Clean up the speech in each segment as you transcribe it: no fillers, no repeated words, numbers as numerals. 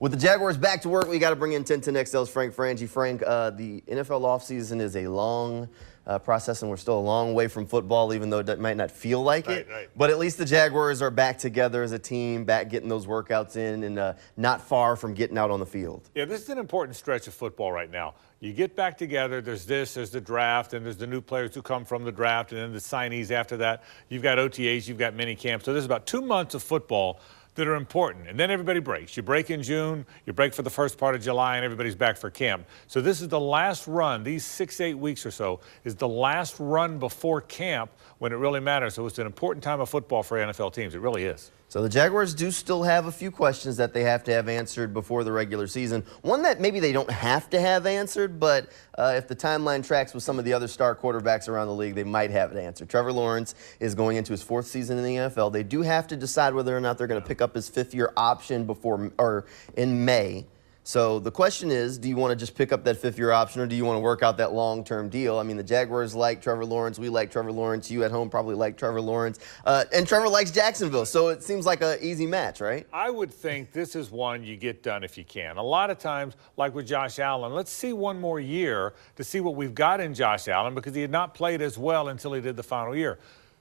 With the Jaguars back to work, we got to bring in 1010XL's Frank Frangie. Frank, the NFL offseason is a long process, and we're still a long way from football, even though it might not feel like it. Right. But at least the Jaguars are back together as a team, back getting those workouts in, and not far from getting out on the field. Yeah, this is an important stretch of football right now. You get back together, there's the draft, and there's the new players who come from the draft, and then the signees after that. You've got OTAs, you've got mini camps. So there's about 2 months of football that are important. And then everybody breaks. You break in June, you break for the first part of July, and everybody's back for camp. So this is the last run. These 6-8 weeks or so is the last run before camp when it really matters. So it's an important time of football for NFL teams. It really is. So the Jaguars do still have a few questions that they have to have answered before the regular season. One that maybe they don't have to have answered, but if the timeline tracks with some of the other star quarterbacks around the league, they might have it answered. Trevor Lawrence is going into his 4th season in the NFL. They do have to decide whether or not they're going to pick up his 5th-year option in May. So the question is, do you want to just pick up that 5th-year option, or do you want to work out that long-term deal? I mean, the Jaguars like Trevor Lawrence. We like Trevor Lawrence. You at home probably like Trevor Lawrence. And Trevor likes Jacksonville, so it seems like an easy match, right? I would think this is one you get done if you can. A lot of times, like with Josh Allen, let's see one more year to see what we've got in Josh Allen, because he had not played as well until he did the final year.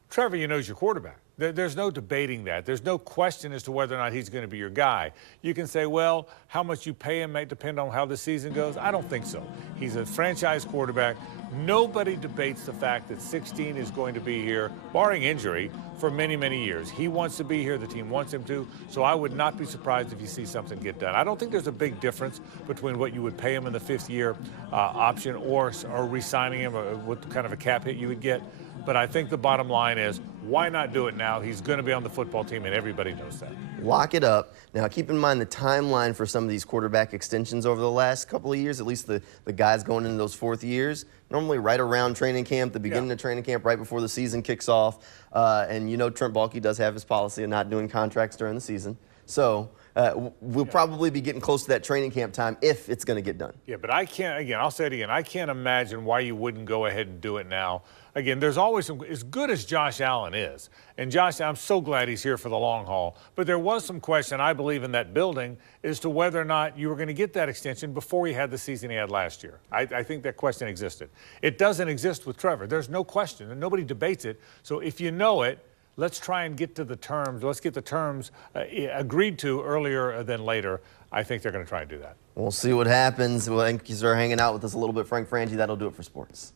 Trevor, you know, is your quarterback. There's no debating that. There's no question as to whether or not he's going to be your guy. You can say, well, how much you pay him may depend on how the season goes. I don't think so. He's a franchise quarterback. Nobody debates the fact that 16 is going to be here, barring injury, for many, many years. He wants to be here. The team wants him to. So I would not be surprised if you see something get done. I don't think there's a big difference between what you would pay him in the 5th-year option or re-signing him, or what kind of a cap hit you would get. But I think the bottom line is, why not do it now? He's going to be on the football team, and everybody knows that. Lock it up. Now, keep in mind the timeline for some of these quarterback extensions over the last couple of years, at least the guys going into those 4th years, normally right around training camp, the beginning of training camp, right before the season kicks off. And you know Trent Baalke does have his policy of not doing contracts during the season. So we'll probably be getting close to that training camp time if it's going to get done. Yeah, but I can't, again, I'll say it again, I can't imagine why you wouldn't go ahead and do it now. Again, there's always some, as good as Josh Allen is, and Josh, I'm so glad he's here for the long haul, but there was some question, I believe, in that building as to whether or not you were going to get that extension before he had the season he had last year. I think that question existed. It doesn't exist with Trevor. There's no question, and nobody debates it. So if you know it, let's try and get to the terms. Let's get the terms agreed to earlier than later. I think they're going to try and do that. We'll see what happens. Well, thank you for hanging out with us a little bit, Frank Frangie. That'll do it for sports.